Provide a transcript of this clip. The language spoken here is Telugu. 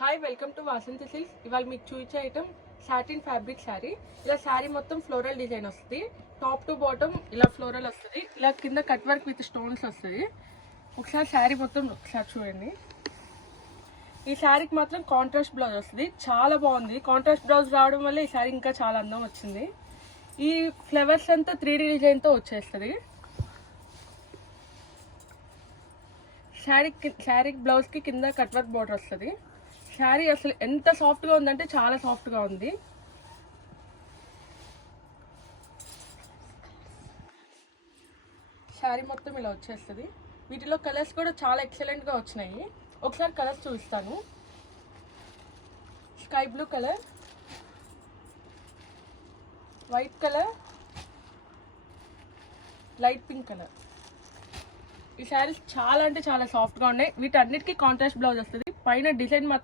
Hi welcome to Vasanthi silks. ఇవాళ మీకు చూపించే ఐటమ్ సాటిన్ ఫ్యాబ్రిక్ శారీ. ఇలా శారీ మొత్తం ఫ్లోరల్ డిజైన్ వస్తుంది. టాప్ టు బాటమ్ ఇలా ఫ్లోరల్ వస్తుంది. ఇలా కింద కట్ వర్క్ విత్ స్టోన్స్ వస్తుంది. ఒకసారి శారీ మొత్తం ఒకసారి చూడండి. ఈ శారీకి మాత్రం కాంట్రాస్ట్ బ్లౌజ్ వస్తుంది. చాలా బాగుంది. కాంట్రాస్ట్ బ్లౌజ్ రావడం వల్ల ఈ శారీ ఇంకా చాలా అందం వచ్చింది. ఈ ఫ్లవర్స్ అంతా 3D డిజైన్తో వచ్చేస్తుంది. శారీ బ్లౌజ్కి కింద కట్ వర్క్ బోర్డర్ వస్తుంది. శారీ అసలు ఎంత సాఫ్ట్గా ఉందంటే చాలా సాఫ్ట్గా ఉంది. శారీ మొత్తం ఇలా వచ్చేస్తుంది. వీటిలో కలర్స్ కూడా చాలా ఎక్సలెంట్గా వచ్చినాయి. ఒకసారి కలర్స్ చూపిస్తాను. Sky blue colour, white colour, light pink colour. ఈ శారీస్ చాలా అంటే చాలా సాఫ్ట్గా ఉన్నాయి. వీటన్నిటికీ కాంట్రాస్ట్ బ్లౌజ్ వస్తుంది. పైన డిజైన్ మాత్రం